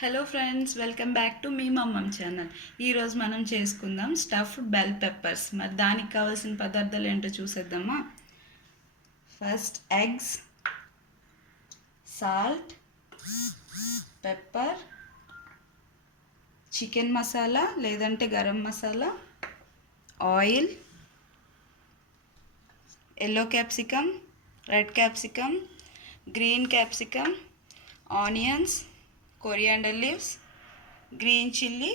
Hello friends, welcome back to మీ Mammam channel. ఈరోజు మనం చేసుకుందాం స్టఫ్డ్ బెల్ పెప్పర్స్. మరి దానికి కావాల్సిన పదార్థాలు ఏంటో చూసేద్దామా. First eggs, salt, pepper, chicken masala లేదంటే garam masala, oil, yellow capsicum, red capsicum, green capsicum, onions, coriander leaves, green chilli,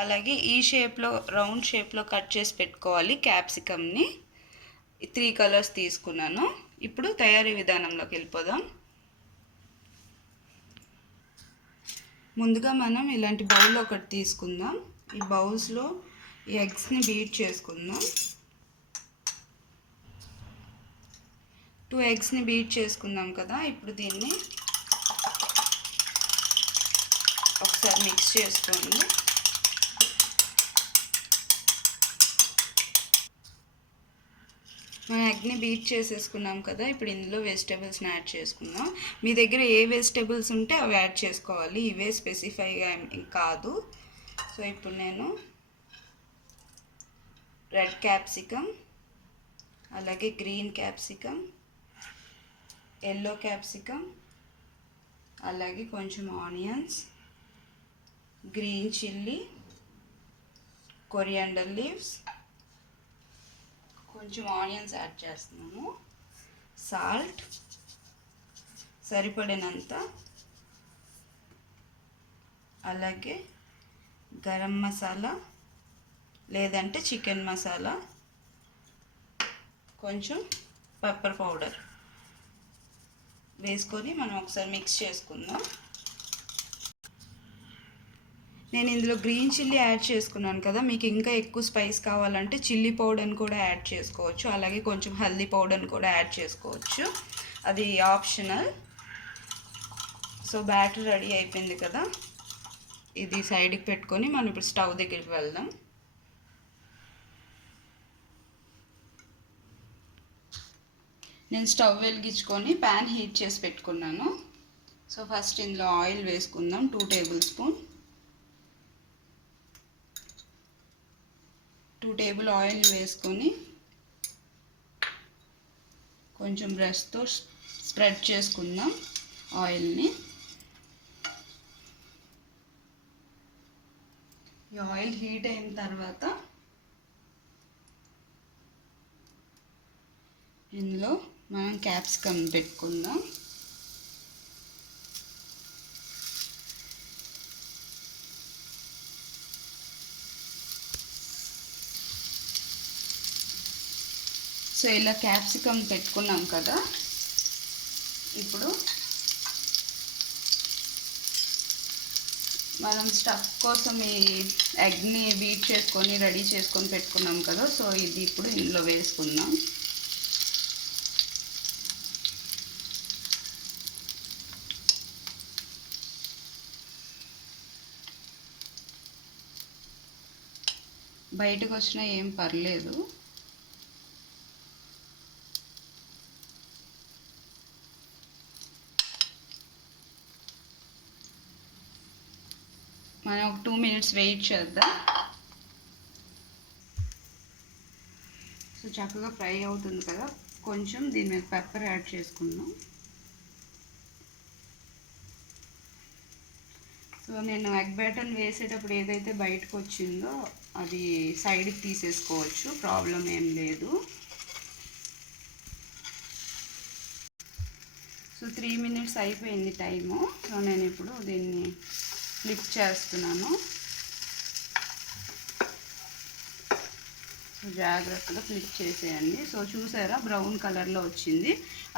అలాగే ఈ షేప్లో రౌండ్ షేప్లో కట్ చేసి పెట్టుకోవాలి క్యాప్సికమ్ని. 3 కలర్స్ తీసుకున్నాను. ఇప్పుడు తయారీ విధానంలోకి వెళ్ళిపోదాం. ముందుగా మనం ఇలాంటి బౌల్ ఒకటి తీసుకుందాం. ఈ బౌల్స్లో ఈ ఎగ్స్ని బీట్ చేసుకుందాం. 2 ఎగ్స్ని బీట్ చేసుకుందాం కదా. ఇప్పుడు దీన్ని ఒకసారి మిక్స్ చేసుకోండి. మనం ఎగ్ని బీట్ చేసేసుకున్నాం కదా. ఇప్పుడు ఇందులో వెజిటేబుల్స్ని యాడ్ చేసుకుందాం. మీ దగ్గర ఏ వెజిటేబుల్స్ ఉంటే అవి యాడ్ చేసుకోవాలి, ఇవే స్పెసిఫైగా కాదు. సో ఇప్పుడు నేను రెడ్ క్యాప్సికమ్, అలాగే గ్రీన్ క్యాప్సికమ్, ఎల్లో క్యాప్సికమ్, అలాగే కొంచెం onions, green chilli, coriander leaves, కొంచెం ఆనియన్స్ యాడ్ చేస్తున్నాను, సాల్ట్ సరిపడినంత, అలాగే గరం మసాలా లేదంటే చికెన్ మసాలా, కొంచెం పెప్పర్ పౌడర్ వేసుకొని మనం ఒకసారి మిక్స్ చేసుకుందాం. నేను ఇందులో గ్రీన్ చిల్లీ యాడ్ చేసుకున్నాను కదా. మీకు ఇంకా ఎక్కువ స్పైస్ కావాలంటే చిల్లీ పౌడర్ని కూడా యాడ్ చేసుకోవచ్చు, అలాగే కొంచెం హల్దీ పౌడర్ని కూడా యాడ్ చేసుకోవచ్చు, అది ఆప్షనల్. సో బ్యాటర్ రెడీ అయిపోయింది కదా. ఇది సైడ్కి పెట్టుకొని మనం ఇప్పుడు స్టవ్ దగ్గరికి వెళ్దాం. నేను స్టవ్ వెలిగించుకొని ప్యాన్ హీట్ చేసి పెట్టుకున్నాను. సో ఫస్ట్ ఇందులో ఆయిల్ వేసుకుందాం. 2 టేబుల్ స్పూన్. 2 టేబుల్ ఆయిల్ వేసుకొని కొంచెం బ్రష్తో స్ప్రెడ్ చేసుకుందాం ఆయిల్ని. ఈ ఆయిల్ హీట్ అయిన తర్వాత ఇందులో మనం క్యాప్సికమ్ పెట్టుకుందాం. సో ఇలా క్యాప్సికమ్ పెట్టుకున్నాం కదా. ఇప్పుడు మనం స్టఫ్ కోసం ఈ ఎగ్ని బీట్ చేసుకొని రెడీ చేసుకొని పెట్టుకున్నాం కదా. సో ఇది ఇప్పుడు ఇందులో వేసుకుందాం. బయటకు వచ్చినా ఏం పర్లేదు. మనం ఒక 2 మినిట్స్ వెయిట్ చేద్దాం. సో చక్కగా ఫ్రై అవుతుంది కదా. కొంచెం దీని మీద పెప్పర్ యాడ్ చేసుకుందాం. సో నేను ఎగ్ బ్యాటర్ని వేసేటప్పుడు ఏదైతే బయటకు వచ్చిందో అది సైడ్కి తీసేసుకోవచ్చు, ప్రాబ్లం ఏం లేదు. సో 3 మినిట్స్ అయిపోయింది టైము. సో నేను ఇప్పుడు దీన్ని ఫ్లిప్ చేస్తున్నాను. జాగ్రత్తగా ఫ్లిప్ చేసేయండి. సో చూసారా, బ్రౌన్ కలర్లో వచ్చింది.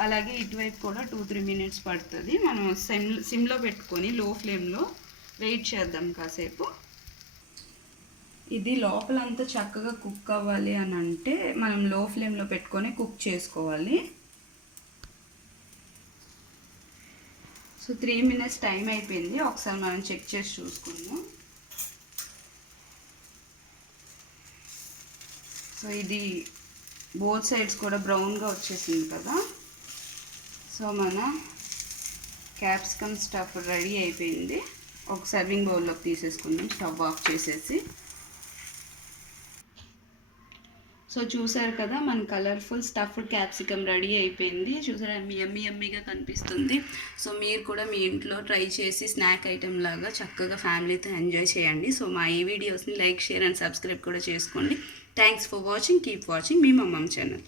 అలాగే ఇటువైపు కూడా 2-3 మినిట్స్ పడుతుంది. మనం సిమ్లో పెట్టుకొని లో ఫ్లేమ్లో వెయిట్ చేద్దాం కాసేపు. ఇది లోపలంతా చక్కగా కుక్ అవ్వాలి అని అంటే మనం లో ఫ్లేమ్లో పెట్టుకొని కుక్ చేసుకోవాలి. సో 3 మినిట్స్ టైం అయిపోయింది. ఒకసారి మనం చెక్ చేసి చూసుకుందాం. సో ఇది బోత్ సైడ్స్ కూడా బ్రౌన్గా వచ్చేసింది కదా. సో మన క్యాప్సికమ్ స్టఫ్ రెడీ అయిపోయింది. ఒక సర్వింగ్ బౌల్లోకి తీసేసుకుందాం స్టవ్ ఆఫ్ చేసేసి. సో చూసారు కదా మన కలర్ఫుల్ స్టఫ్డ్ క్యాప్సికమ్ రెడీ అయిపోయింది. చూసారా యమ్మీగా కనిపిస్తుంది. సో మీరు కూడా మీ ఇంట్లో ట్రై చేసి స్నాక్ ఐటెం లాగా చక్కగా ఫ్యామిలీతో ఎంజాయ్ చేయండి. సో మా ఈ వీడియోస్ని లైక్, షేర్ అండ్ సబ్స్క్రైబ్ కూడా చేసుకోండి. Thanks for watching. Keep watching మీ మమ్మమ్ ఛానల్.